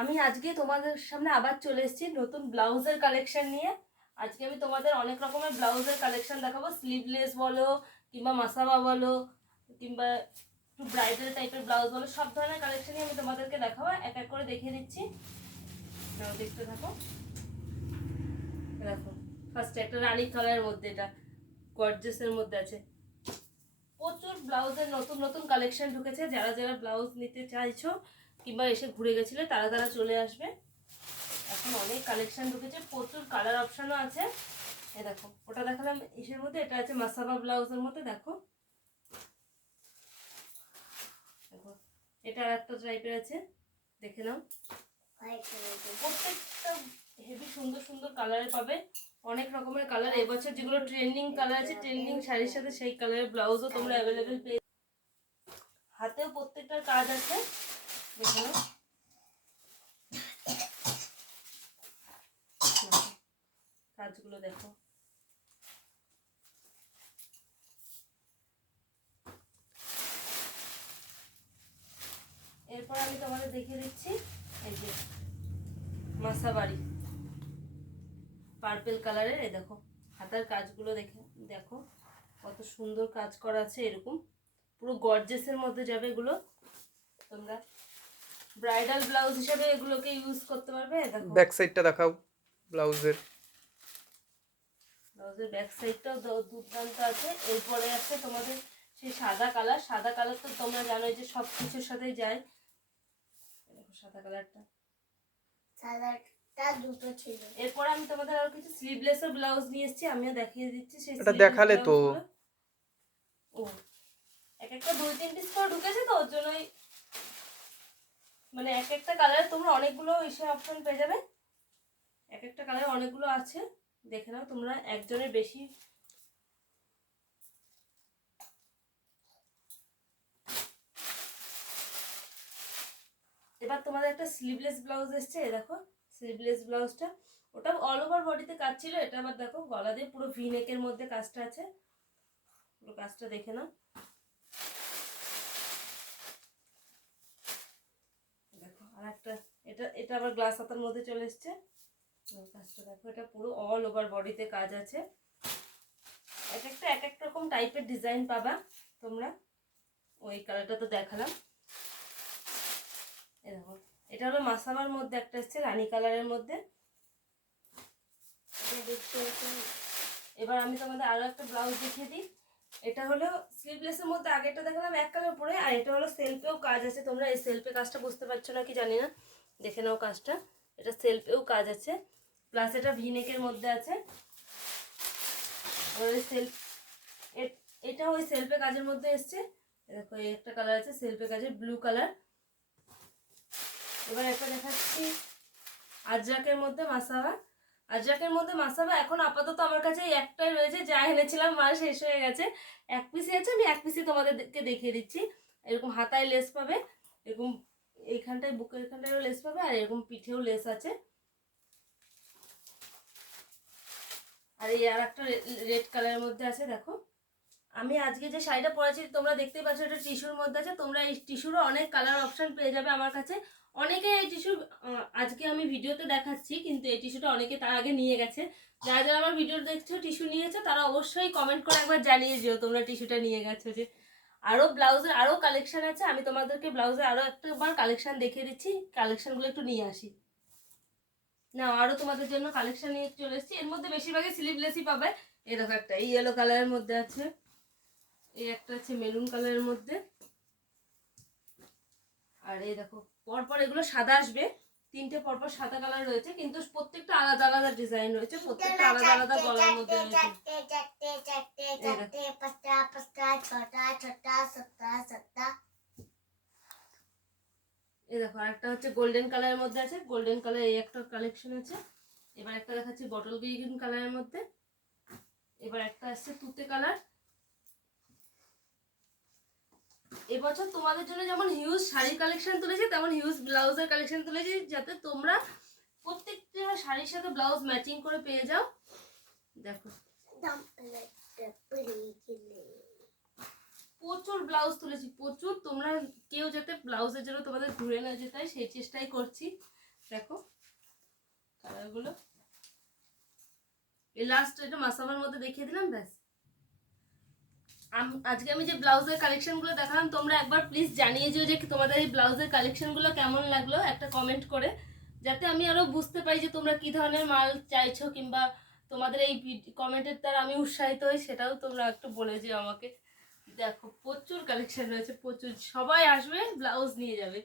আমি আজকে তোমাদের সামনে আবার চলে এসেছি নতুন ব্লাউজের কালেকশন নিয়ে। আজকে আমি তোমাদের অনেক রকমের ব্লাউজের কালেকশন দেখাবো, স্লিভলেস বলো কিংবা মাসাবা বলো কিংবা একটু ব্রাইডাল টাইপের ব্লাউজ বলো, সব ধরনের কালেকশনই আমি তোমাদেরকে দেখাবো। এক এক করে দেখিয়ে দিচ্ছি, দেখতে থাকো। দেখো, ফার্স্টে একটা রানী কালারের মধ্যে, এটা গর্জিয়াসের মধ্যে আছে। প্রচুর ব্লাউজের নতুন নতুন কালেকশন ঢুকেছে। যারা যারা ব্লাউজ নিতে চাইছো কিংবা এসে ঘুরে গেছিলে তারা তারা চলে আসবে। এখন অনেক কালেকশন ঢুকেছে, প্রচুর কালার অপশনও আছে। এ দেখো, ওটা দেখালাম ইসের মধ্যে, এটা আছে মাসাবা ব্লাউজের মধ্যে। দেখো দেখো, এটা আর একটা টাইপের আছে, দেখে নাও। প্রত্যেকটা হেভি সুন্দর সুন্দর কালারে পাবে, অনেক রকমের কালার। এবছর যেগুলো ট্রেন্ডিং কালার আছে, ট্রেন্ডিং শাড়ির সাথে সেই কালারের ব্লাউজও তোমরা অ্যাভেলেবেল পেয়ে। হাতেও প্রত্যেকটার কাজ আছে, দেখে নাও। কাজগুলো দেখো। এরপর আমি তোমাদের দেখিয়ে দিচ্ছি এই যে মাসাবাড়ি পার্পল কালারের। এই দেখো হাতার কাজগুলো দেখো কত সুন্দর কাজ করা আছে। এরকম পুরো গর্জেসের মধ্যে যাবে এগুলো। তোমরা ব্রাইডাল ব্লাউজ হিসেবে এগুলোকে ইউজ করতে পারবে। দেখো ব্যাক সাইডটা দেখাও ব্লাউজের। ব্লাউজের ব্যাক সাইডটাও দুর্দান্ত আছে। এরপরে আছে তোমাদের সেই সাদা কালার। সাদা কালার তো তোমরা জানোই যে সব কিছুর সাথেই যায়। দেখো সাদা কালারটা, দুটো ছিল। এরপর আমি তোমাদের আরো কিছু স্লিভলেসের ব্লাউজ নিয়ে এসেছি, আমিও দেখিয়ে দিচ্ছি সেই এটা দেখালে তো। ও এক একটা 2-3 পিস করে ঢুকেছে তো, ওর জন্যই মানে এক একটা কালার তোমরা অনেকগুলো ইসে অপশন পেয়ে যাবে। এক একটা কালার অনেকগুলো আছে, দেখে নাও তোমরা, একজনের বেশি। এবার তোমাদের একটা স্লিভলেস ব্লাউজ এসছে। দেখো স্লিভলেস ব্লাউজটা, ওটা অল ওভার বডিতে কাজ ছিল। এটা আবার দেখো গলা দিয়ে পুরো ভি নেকের মধ্যে কাজটা আছে। পুরো কাজটা দেখে নাও। দেখো আর একটা, এটা এটা আবার গ্লাস হাতার মধ্যে চলে এসছে। কাজটা দেখো, এটা পুরো অল ওভার বডিতে কাজ আছে। এক এক রকম টাইপের ডিজাইন পাবা তোমরা। ওই কালারটা তো দেখালাম। এই দেখো, এটা হলো মাসাবার মধ্যে একটা এসছে রানী কালারের মধ্যে। এবার আমি তোমাদের আরো একটা ব্লাউজ দেখিয়ে দিই। এটা হলো স্লিভলেসের মধ্যে, আগেটা দেখালাম এক কালার পরে, আর এটা হলো সেলফেও কাজ আছে। তোমরা এই সেলফে কাজটা বুঝতে পারছো না কি জানি না, দেখে নাও কাজটা। এটা সেলফেও কাজ আছে, প্লাস এটা ভিনেকের মধ্যে আছে। এটা ওই সেলফে কাজের মধ্যে এসছে। দেখো এই একটা কালার আছে সেলফে কাজের, ব্লু কালার। এবার একটা দেখাচ্ছি আজরাকের মধ্যে মাসাবা। আজরাকের মধ্যে মাসাবা এখন আপাতত আমার কাছে একটাই রয়েছে, যা এনেছিলাম মাল শেষ হয়ে গেছে। এক পিসই আছে, আমি এক পিসই তোমাদেরকে দেখিয়ে দিচ্ছি। এরকম হাতায় লেস পাবে, এরকম এইখানটায় বুকের এখানটায়ও লেস পাবে, আর এরকম পিঠেও লেস আছে। আর এই আর একটা রেড কালারের মধ্যে আছে। দেখো আমি আজকে যে শাড়িটা পরেছি তোমরা দেখতেই পাচ্ছ, এটা টিস্যুর মধ্যে আছে। তোমরা এই টিস্যুরও অনেক কালার অপশন পেয়ে যাবে আমার কাছে। অনেকে এই টিস্যু আজকে আমি ভিডিওতে দেখাচ্ছি, কিন্তু এই টিস্যুটা অনেকে তার আগে নিয়ে গেছে। যারা যারা আমার ভিডিও দেখছো টিস্যু নিয়েছো, তারা অবশ্যই কমেন্ট করে একবার জানিয়ে দিও তোমরা টিস্যুটা নিয়ে গেছো। যে আরও ব্লাউজের আরও কালেকশন আছে, আমি তোমাদেরকে ব্লাউজের আরও একবার কালেকশন দেখিয়ে দিচ্ছি। কালেকশনগুলো একটু নিয়ে আসি না, আরও তোমাদের জন্য কালেকশন নিয়ে চলে এসেছি। এর মধ্যে বেশিরভাগই স্লিভলেসই পাবে। এই দেখো একটা ইয়েলো কালারের মধ্যে আছে, এই একটা আছে মেরুন কালারের মধ্যে, আর এই দেখো পরপর এগুলো সাদা আসবে। তিনটে পরপর সাদা কালার রয়েছে, কিন্তু প্রত্যেকটা আলাদা আলাদা ডিজাইন রয়েছে, প্রত্যেকটা আলাদা আলাদা গলার মধ্যে রয়েছে। এই দেখো আরেকটা হচ্ছে গোল্ডেন কালারের মধ্যে আছে, গোল্ডেন কালার এই একটা কালেকশন আছে। এবার একটা দেখাচ্ছি বটল গ্রিন কালারের মধ্যে। এবার একটা আসছে তুতে কালার। এবছর তোমাদের জন্য যেমন হিউজ শাড়ির কালেকশন তুলেছি, তেমন হিউজ ব্লাউজের কালেকশন তুলেছি, যাতে তোমরা প্রত্যেকটা শাড়ির সাথে ব্লাউজ ম্যাচিং করে পেয়ে যাও। দেখো প্রচুর ব্লাউজ তুলেছি, প্রচুর। তোমরা কেউ যাতে ব্লাউজের জন্য তোমাদের ঘুরে না যেতে হয় সেই চেষ্টাই করছি। দেখো কালারগুলো, এই লাস্ট এটা মাসামার মধ্যে দেখিয়ে দিলাম, ব্যাস। আজকে আমি যে ব্লাউজের কালেকশনগুলো দেখালাম, তোমরা একবার প্লিজ জানিয়ে দিও যে তোমাদের এই ব্লাউজের কালেকশনগুলো কেমন লাগলো, একটা কমেন্ট করে, যাতে আমি আরো বুঝতে পারি যে তোমরা কি ধরনের মাল চাইছো, কিংবা তোমাদের এই কমেন্টের দ্বারা আমি উৎসাহিত হই, সেটাও তোমরা একটু বলে দিও আমাকে। দেখো প্রচুর কালেকশন রয়েছে, প্রচুর, সবাই আসবে ব্লাউজ নিয়ে যাবে।